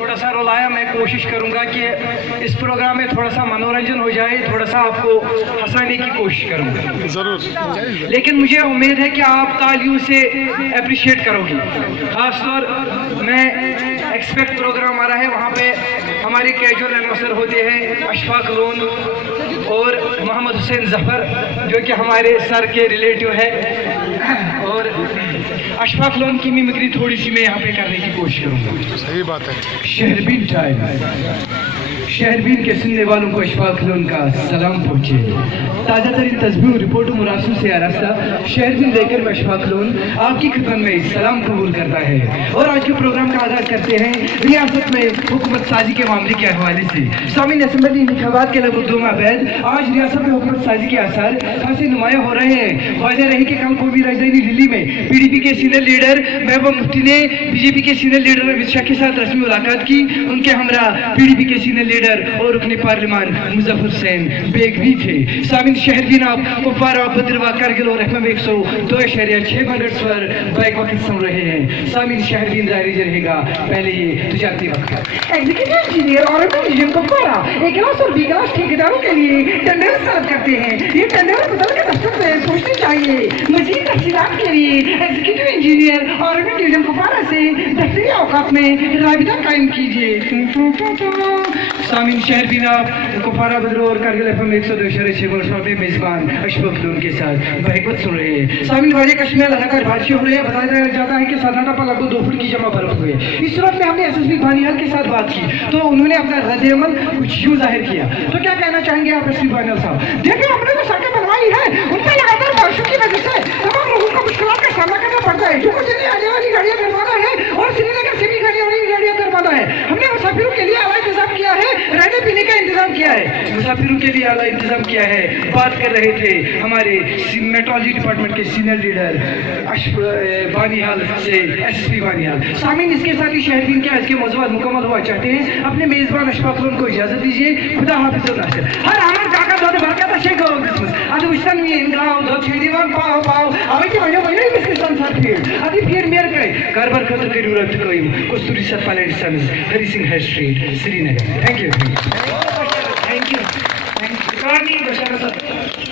थोड़ा सा रुलाया, मैं कोशिश करूंगा कि इस प्रोग्राम में थोड़ा सा मनोरंजन हो जाए, थोड़ा सा आपको हंसाने की कोशिश करूंगा जरूर। लेकिन मुझे उम्मीद है कि आप तालियों से अप्रिशिएट करोगे। खासतौर मैं एक्सपेक्ट प्रोग्राम आ रहा है, वहाँ पे हमारे कैजुअल एनाउंसर होते हैं अशफाक लोन और मोहम्मद हुसैन जफर, जो कि हमारे सर के रिलेटिव है, और अशफाक लोन की मिमिक्री थोड़ी सी मैं यहाँ पे करने की कोशिश करूँगा। सही बात है। शहरबीन टाइम, शहरबीन के सुनने वालों को अशफाक लोन का सलाम पहुँचे। ताज़ा तरीन तस्बीह रिपोर्ट मुरासू से आरास्ता शहरबीन लेकर मैं अशफाक लोन आपकी खिदमत में सलाम कबूल करता है। और आज के प्रोग्राम का आगाज करते हैं रियासत में हुकूमत साजी के मामले के हवाले से। सामीन असम्बली इंतखाबात के लगभग 2 माह बाद आज रियासत में हुकूमत साजी के आसार खासे नुमायां हो रहे हैं। वाज़ेह रही कि कल कौमी राजधानी दिल्ली में PDP के सीनियर लीडर महबूबा मुफ्ती ने BJP के सीनियर लीडर अमित शाह के साथ रस्मी मुलाकात की। उनके हमरा PDP के सीनियर लीडर और रुकने पार्लिमान मुजफ्फर हुसैन बेग भी थे। सामीन शहरबीन आप कुपवारा, भद्रवाह, करगिल और FM 102.6 मेगाहर्ट्ज़ पर बैक वक्त सुन रहे हैं। सामीन शहरबीन जारी रहेगा, पहले ये तुजारती वक्त। एग्जीक्यूटिव इंजीनियर और डिवीजन कुपवारा A क्लास और B क्लास ठेकेदारों के लिए टेंडर सर्व करते हैं। ये टेंडर बदल के दफ्तर में पूछने चाहिए। मजीद तफसीलात के लिए एग्जीक्यूटिव इंजीनियर और डिवीजन कुपवारा से दफ्तरी औकात में राबिता कायम कीजिए। सामीन शहरबीन आप कुपवारा, भद्रवाह और करगिल FM 102.6 में मेजबान अशफाक लोन के साथ बहकत सुन रहे हैं। सामीन वाले कश्मीर में लगातार बारिश हो रही है। बताया जाता है कि सालाना पर लगभग 2 फुट की जमा बर्फ हुई है। इस सूरत में हमने SSP बानियाल के साथ बात की तो उन्होंने अपना रद्द-ए-अमल कुछ यूं जाहिर किया। तो क्या कहना चाहेंगे आप SSP बानियाल साहब? देखिए, हमने जो सड़कें बनवाई है उनका लगातार बारिशों की वजह से तमाम लोगों को मुश्किलात का सामना करना पड़ता है। जो कुछ आने वाली गाड़ियां दरवाजा है और श्रीनगर से भी गाड़ियां दरवाजा है। हमने मुसाफिरों के लिए आला इंतजाम किया है, रहने पीने का इंतजाम किया है। मुसाफिरों के लिए आला इंतजाम किया है। बात कर रहे थे हमारे मेट्रोलॉजी डिपार्टमेंट के सीनियर लीडर बानिहाल से SSP बानिहाल। सामीन इसके साथ ही शहरबीन के आज के मौज़ूआत मुकम्मल हुआ चाहते हैं। अपने मेज़बान अशफाक लोन को इजाज़त दीजिए। खुदा हाफिज़ और नासिर। हर आमर काका दो बरकत शेख और क्रिसमस आज विशन में इनगाव दो छेदीवान पाव पाव अबे के महीने इसके संसार फिर अभी फिर मेयर करे कारबार खतर के रूरत कोई Kasturi Sar palace Hari Singh high street Srinagar. Thank you.